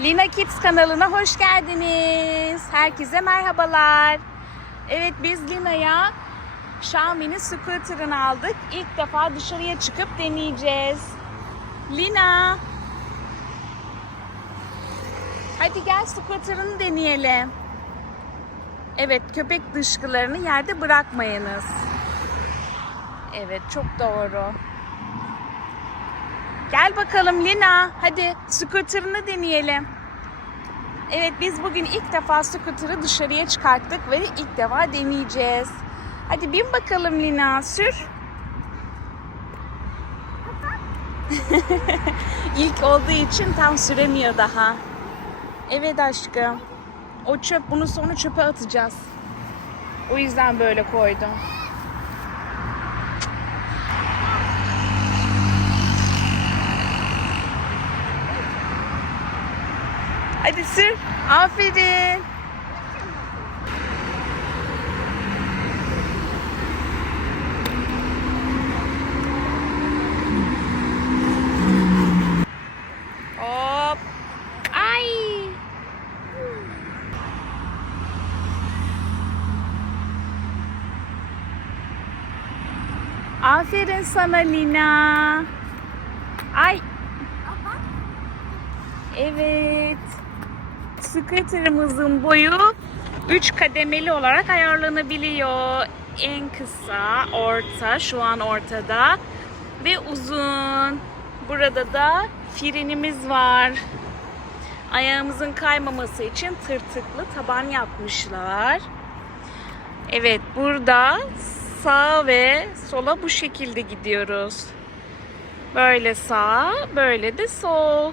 Lina Kids kanalına hoş geldiniz. Herkese merhabalar. Evet biz Lina'ya Xiaomi'nin scooter'ını aldık. İlk defa dışarıya çıkıp deneyeceğiz. Lina. Hadi gel scooter'ını deneyelim. Evet köpek dışkılarını yerde bırakmayınız. Evet çok doğru. Gel bakalım Lina. Hadi scooter'ını deneyelim. Evet biz bugün ilk defa scooter'ı dışarıya çıkarttık ve ilk defa deneyeceğiz. Hadi bin bakalım Lina sür. ilk olduğu için tam süremiyor daha. Evet aşkım. O çöp bunu sonra çöpe atacağız. O yüzden böyle koydum. Hadi sür. Aferin. Hop. Ay. Aferin sana Lina. Ay. Evet. Scooter'ımızın boyu 3 kademeli olarak ayarlanabiliyor. En kısa, orta, şu an ortada ve uzun. Burada da frenimiz var. Ayağımızın kaymaması için tırtıklı taban yapmışlar. Evet, burada sağ ve sola bu şekilde gidiyoruz. Böyle sağ, böyle de sol.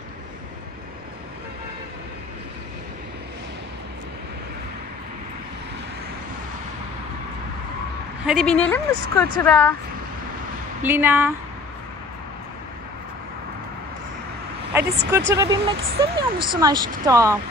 Hadi binelim mi scooter'a? Lina. Hadi scooter'a binmek istemiyor musun aşkım?